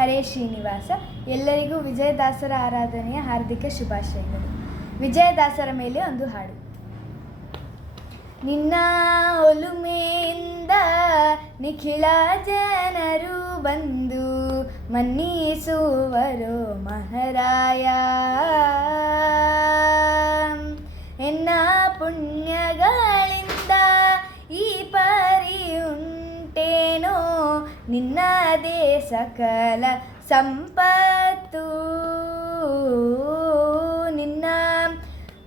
ಹರೇ ಶ್ರೀನಿವಾಸ. ಎಲ್ಲರಿಗೂ ವಿಜಯದಾಸರ ಆರಾಧನೆಯ ಹಾರ್ದಿಕ ಶುಭಾಶಯಗಳು. ವಿಜಯದಾಸರ ಮೇಲೆ ಒಂದು ಹಾಡು. ನಿನ್ನ ಒಲುಮೆಯಿಂದ ನಿಖಿಲ ಜನರು ಬಂದು ಮನ್ನಿಸುವರು ಮಹಾರಾಯ. ಎನ್ನ ಪುಣ್ಯಗಳಿಂದ ಈ ಪರಿ ಉಂಟೇನೋ ನಿನ್ನದೇ ಸಕಲ ಸಂಪತ್ತು. ನಿನ್ನ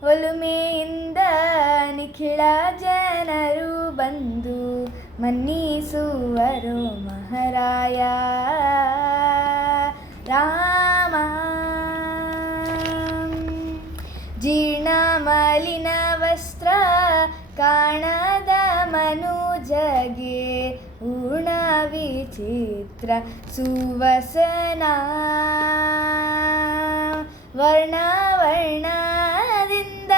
ಒಲುಮೆಯಿಂದ ನಿಖಿಳ ಜನರು ಬಂದು ಮನ್ನಿಸುವರು ಮಹಾರಾಯ. ರಾಮ ಜೀರ್ಣ ಮಲಿನ ವಸ್ತ್ರ ಕಾಣದ ಮನುಜಗೆ ಊರ್ಣ ವಿಚಿತ್ರ ಸುವಸನ. ವರ್ಣ ವರ್ಣದಿಂದ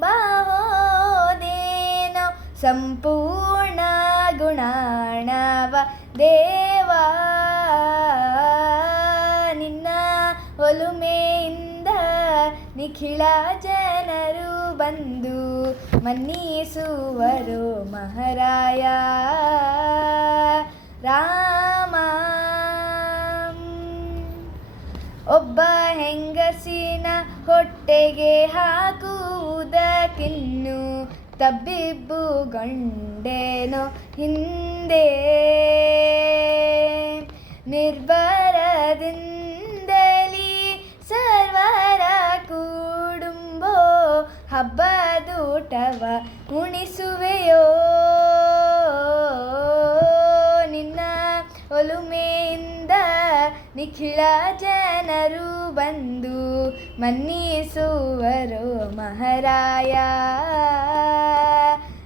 ಬಾಹೋದೇನೋ ಸಂಪೂರ್ಣ ಗುಣಾಣವ ದೇವ. ನಿನ್ನ ಒಲುಮೆಯಿಂದ ನಿಖಿಳ ಜನರು ಬಂದು ಮನ್ನಿಸುವರು ಮಹಾರಾಯ. ರಾಮ ಒಬ್ಬ ಹೆಂಗಸಿನ ಹೊಟ್ಟೆಗೆ ಹಾಕುವುದಕ್ಕಿನ್ನು ತಬ್ಬಿಬ್ಬುಗೊಂಡೇನೋ ಹಿಂದೆ. ನಿರ್ಭರದಿಂದಲೇ ಸರ್ವರ ಕುಡುಂಬೋ ಹಬ್ಬದೂಟವ ಉಣಿಸುವೆಯೋ. ನಿನ್ನ ಒಲುಮೆಯಿಂದ ನಿಖಿಳ ಜನರು ಬಂದು ಮನ್ನಿಸುವರು ಮಹಾರಾಯ.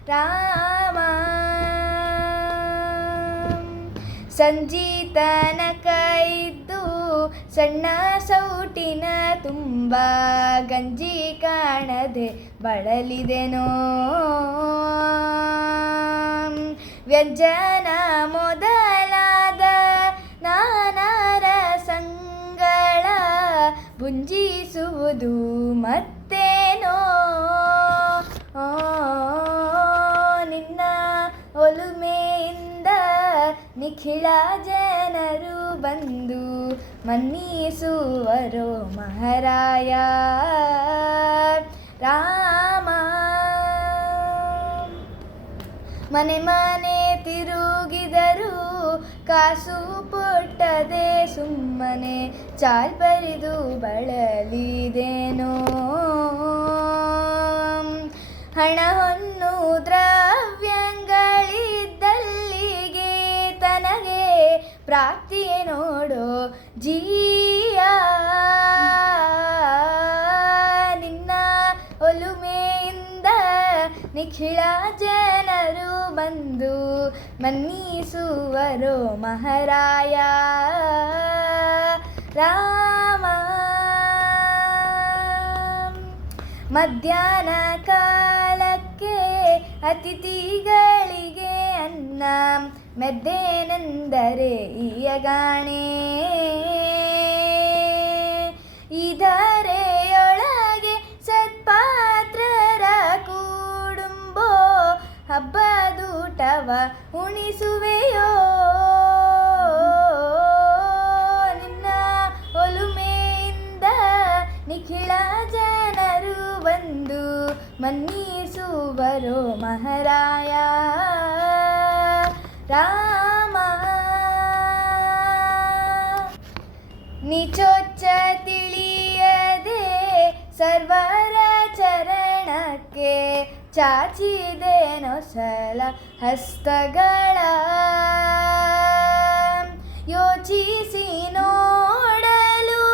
ರಾಮ ಸಂಜೀತನಕ ಇದ್ದು ಸಣ್ಣ ಸೌಟಿನ ತುಂಬ ಗಂಜಿ ಕಾಣದೆ ಬಳಲಿದೆನೋ. ವ್ಯಂಜನ ಮೊದಲಾದ ನಾನಾರ ಸಂಗಳ ಭುಂಜಿಸುವುದು ಮತ್ತೇನೋ. ನಿನ್ನ ಒಲುಮೆಯಿಂದ ನಿಖಿಳ ಜನರು ಬಂದು ಮನ್ನಿಸುವರು ಮಹಾರಾಯ. ರಾಮ ಮನೆ ಮನೆ ತಿರುಗಿದರು ಕಾಸು ಪುಟ್ಟದೆ ಸುಮ್ಮನೆ ಚಾಲ್ಪರಿದು ಬಳಲಿದೇನೋ. ಹಣ ಹೊನ್ನು ದ್ರವ್ಯಗಳಿದ್ದಲ್ಲಿಗೆ ತನಗೆ ಪ್ರಾಪ್ತಿಯೇ ನೋಡೋ ಜೀಯ. ನಿನ್ನ ಒಲುಮೆಯಿಂದ ನಿಖಿಳ ಜನರು ಬಂದು ಮನ್ನಿಸುವರು ಮಹಾರಾಯ. ರಾಮ ಮಧ್ಯಾಹ್ನ ಕಾಲಕ್ಕೆ ಅತಿಥಿಗಳಿಗೆ ಅನ್ನ ಮೆದ್ದೇನೆಂದರೆ ಈಯಗಾಣೆ. ಇದರೆಯೊಳಗೆ ಸತ್ಪಾತ್ರರ ಕುಡುಂಬೋ ಹಬ್ಬದೂಟವ ಉಣಿಸುವೆಯೋ. ನಿನ್ನ ಒಲುಮೆಯಿಂದ ನಿಖಿಳ ಜನರು ಬಂದು ಮನ್ನಿಸುವರು ಮಹಾರಾಯ. ರಾಮ ನಿಚೋಚ್ಚ ತಿಳಿಯದೆ ಸರ್ವರ ಚರಣಕ್ಕೆ ಚಾಚಿದೇನೋ ಸಲ ಹಸ್ತಗಳ. ಯೋಚಿಸಿ ನೋಡಲು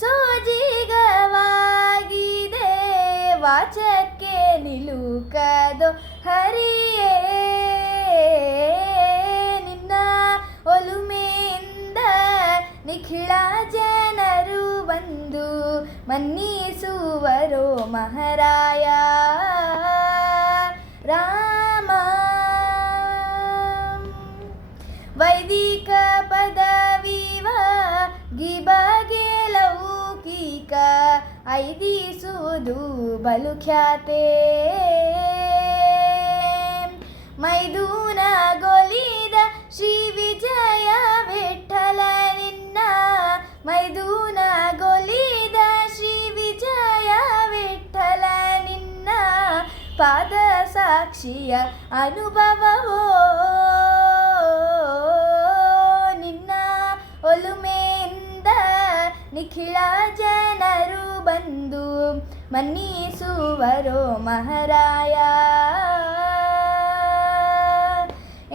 ಸೋಜಿಗವಾಗಿದೆ ವಾಚಕ್ಕೆ ನಿಲುಕದೋ ಹರಿಯೇ. ನಿನ್ನ ಒಲುಮೆಯಿಂದ ನಿಖಿಳ ಜನರು ಬಂದು ಮನ್ನಿಸುವರು ಮಹಾರಾಯ. ರಾಮ ವೈದಿಕ ಪದವಿವ ಐದಿಸುವುದು ಬಲು ಖ್ಯಾತೆ. ಮೈದೂನಗೊಲಿದ ಶ್ರೀ ವಿಜಯ ವಿಠಲ ನಿನ್ನ, ಮೈದೂನಗೊಲಿದ ಶ್ರೀ ವಿಜಯ ವಿಠಲ ನಿನ್ನ ಪಾದ ಸಾಕ್ಷಿಯ ಅನುಭವವೋ. ನಿನ್ನ ಒಲುಮೆಯಿಂದ ನಿಖಿಳ ಜನರು ಬಂದು ಮನ್ನಿಸುವರೋ ಮಹಾರಾಯ.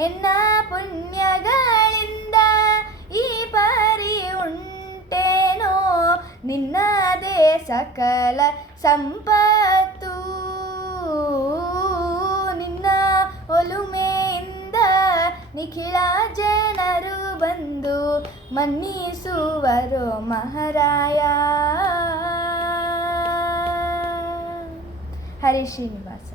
ಎನ್ನ ಪುಣ್ಯಗಳಿಂದ ಈ ಪರಿ ಉಂಟೇನೋ, ನಿನ್ನದೇ ಸಕಲ ಸಂಪತ್ತು. ನಿನ್ನ ಒಲುಮೆಯಿಂದ ನಿಖಿಳ ಜನರು ಬಂದು ಮನ್ನಿಸುವರು ಮಹಾರಾಯ. ಹರಿ ಶ್ರೀನಿವಾಸ.